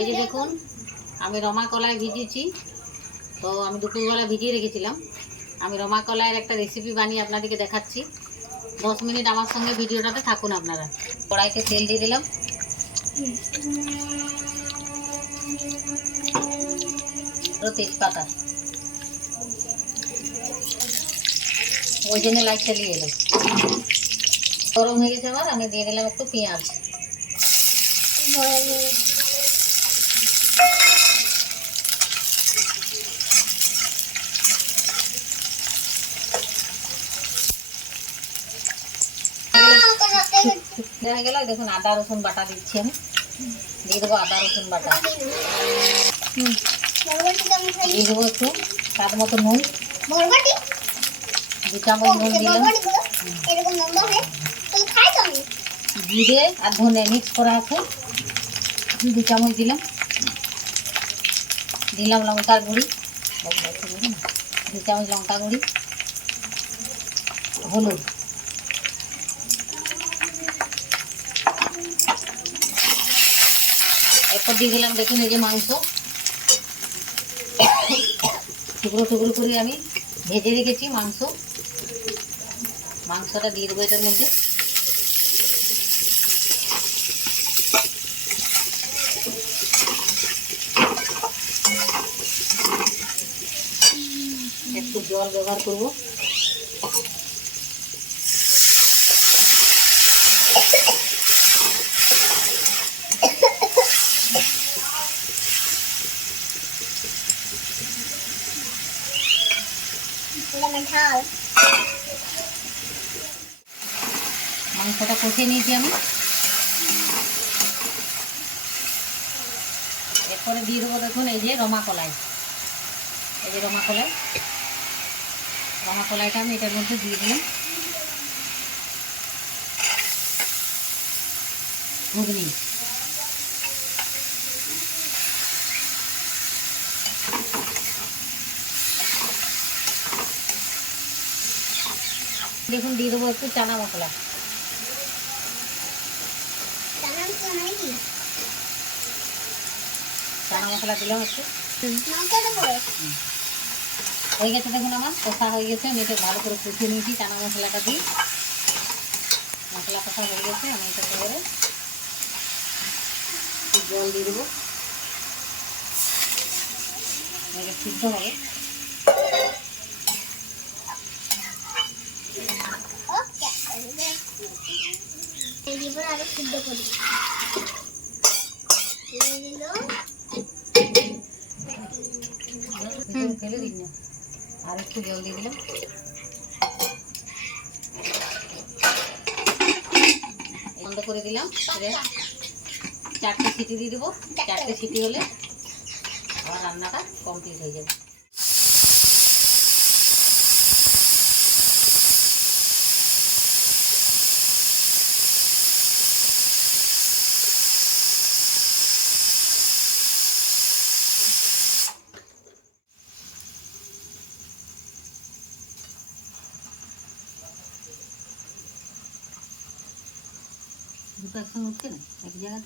এই যে দেখুন, আমি রমা কলাই ভিজিয়েছি। তো আমি দুপুরবেলা ভিজিয়ে রেখেছিলাম। আমি রমা কলাইয়ের একটা রেসিপি বানিয়ে আপনাদেরকে দেখাচ্ছি। দশ মিনিট আমার সঙ্গে ভিডিওটাতে থাকুন আপনারা। কড়াইতে তেল দিয়ে দিলাম। তেজপাতা। ওই জন্য লাইট চালিয়ে এলো। গরম হয়ে গেছে আমার, আমি দিয়ে দিলাম একটু পেঁয়াজ। হয়ে গেল দেখুন আদা রসুন বাটা দিচ্ছি আমি। দিয়ে দেবো আদা রসুন বাটা। দিয়ে দেবো একটু স্বাদ মতো নুন। দু চামচ নুন দিলাম। জিরে আর ধনে মিক্স করা আছে। দু চামচ দিলাম। দিলাম লঙ্কার গুঁড়ি। দু চামচ লঙ্কা গুঁড়ি। হলুদ। এরপর দিয়ে দিলাম, দেখুন এই যে মাংস। টুকরো টুকরো করে আমি ভেজে রেখেছি মাংস। মাংসটা দিয়ে দেবো এটার মধ্যে। একটু জল ব্যবহার করব। মাংসটা কষিয়ে নিয়েছি আমি। এরপরে দিয়ে দেবো দেখুন, এই যে রমা কলাই। এই যে রমা কলাই। রমা কলাইটা আমি এটার মধ্যে দিয়ে দিলাম। ঘুগনি। দেখুন দিয়ে দেবো একটু চানা মশলা। চানা মশলা দিলাম একটু। হয়ে গেছে দেখুন আমার কষা হয়ে গেছে। আমি এটা ভালো করে কষিয়ে নিয়েছি চানা মশলাটা দিই মশলা কষা হয়ে গেছে আমি এটা করে জল দিয়ে দেবো। এটা সিদ্ধ হবে। আরও সিদ্ধ করি আর একটু জল দিয়ে দিলাম। বন্ধ করে দিলাম। চারটে সিটি দিয়ে দেবো। চারটে সিটি হলে আমার রান্নাটা কমপ্লিট হয়ে যাবে। দুটো একসঙ্গে উঠছে না? এক জায়গা